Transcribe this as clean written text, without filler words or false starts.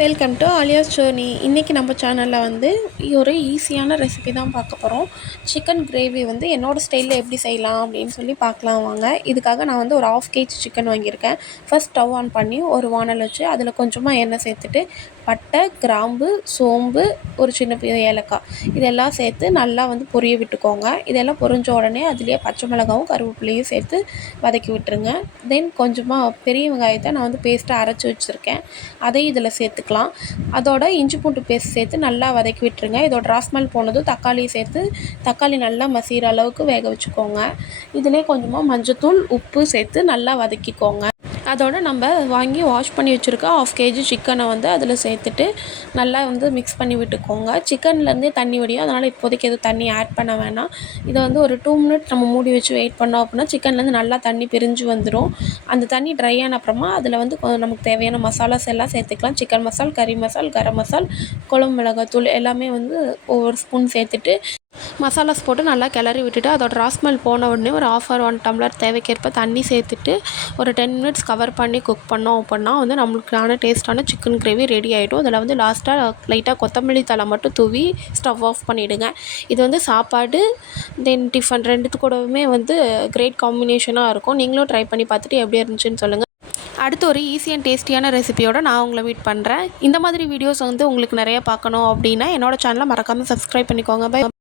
Welcome to Aaliya's journey. இன்றைக்கி நம்ம சேனலில் வந்து ஒரு ஈஸியான ரெசிபி தான் பார்க்க போகிறோம். சிக்கன் கிரேவி வந்து என்னோடய ஸ்டைலில் எப்படி செய்யலாம் அப்படின்னு சொல்லி பார்க்கலாம் வாங்க. இதுக்காக நான் வந்து ஒரு 1/2 kg சிக்கன் வாங்கியிருக்கேன். ஃபர்ஸ்ட் ஸ்டவ் ஆன் பண்ணி ஒரு வானல் வச்சு அதில் கொஞ்சமாக எண்ணெய் சேர்த்துட்டு பட்டை, கிராம்பு, சோம்பு, ஒரு சின்ன ஏலக்காய் இதெல்லாம் சேர்த்து நல்லா வந்து பொரிய விட்டுக்கோங்க. இதெல்லாம் பொரிஞ்ச உடனே அதுலேயே பச்சை மிளகாவும் கருவேப்பிலையும் சேர்த்து வதக்கி விட்டுருங்க. தென் கொஞ்சமாக பெரிய வெங்காயத்தை நான் வந்து பேஸ்ட்டாக அரைச்சி வச்சுருக்கேன், அதையும் இதில் சேர்த்துக்கலாம். அதோட இஞ்சி பூண்டு பேஸ்ட் சேர்த்து நல்லா வதக்கி விட்டுருங்க. இதோட ராஸ்மல் போனதும் தக்காளி சேர்த்து தக்காளி நல்லா மசிகிற அளவுக்கு வேக வச்சுக்கோங்க. இதிலே கொஞ்சமாக மஞ்சத்தூள், உப்பு சேர்த்து நல்லா வதக்கிக்கோங்க. அதோடு நம்ம வாங்கி வாஷ் பண்ணி வச்சுருக்க 1/2 kg சிக்கனை வந்து அதில் சேர்த்துட்டு நல்லா வந்து மிக்ஸ் பண்ணி விட்டுக்கோங்க. சிக்கன்லேருந்தே தண்ணி வடியும், அதனால் இப்போதைக்கு எதுவும் தண்ணி ஆட் பண்ண வேணாம். இதை வந்து ஒரு 2 மினிட்ஸ் நம்ம மூடி வச்சு வெயிட் பண்ணோம் அப்படின்னா சிக்கன்லேருந்து நல்லா தண்ணி பிரிஞ்சு வந்துடும். அந்த தண்ணி ட்ரை ஆன அப்புறமா அதில் வந்து நமக்கு தேவையான மசாலாஸ் எல்லாம் சேர்த்துக்கலாம். சிக்கன் மசால், கறி மசால், கரம் மசால், குழம்பு மிளகாத்தூள் எல்லாமே வந்து ஒவ்வொரு ஸ்பூன் சேர்த்துட்டு மசாலாஸ் போட்டு நல்லா கிளறி விட்டுட்டு அதோட ராஸ்மல் போன உடனே ஒரு 1/2 டம்ளர் தேவைக்கேற்ப தண்ணி சேர்த்துட்டு ஒரு 10 மினிட்ஸ் கவர் பண்ணி குக் பண்ணோம் அப்படின்னா வந்து நம்மளுக்கான டேஸ்ட்டான சிக்கன் கிரேவி ரெடி ஆகிடும். அதில் வந்து லாஸ்ட்டாக லைட்டாக கொத்தமல்லி தழை மட்டும் தூவி ஸ்டவ் ஆஃப் பண்ணிவிடுங்க. இது வந்து சாப்பாடு தென் டிஃபன் ரெண்டுத்து கூடவுமே வந்து கிரேட் காம்பினேஷனாக இருக்கும். நீங்களும் ட்ரை பண்ணி பார்த்துட்டு எப்படி இருந்துச்சுன்னு சொல்லுங்கள். அடுத்து ஒரு ஈஸி அண்ட் டேஸ்டியான ரெசிபியோடு நான் உங்களை மீட் பண்ணுறேன். இந்த மாதிரி வீடியோஸ் வந்து உங்களுக்கு நிறைய பார்க்கணும் அப்படின்னா என்னோடய சேனலை மறக்காமல் சப்ஸ்கிரைப் பண்ணிக்கோங்க. பை.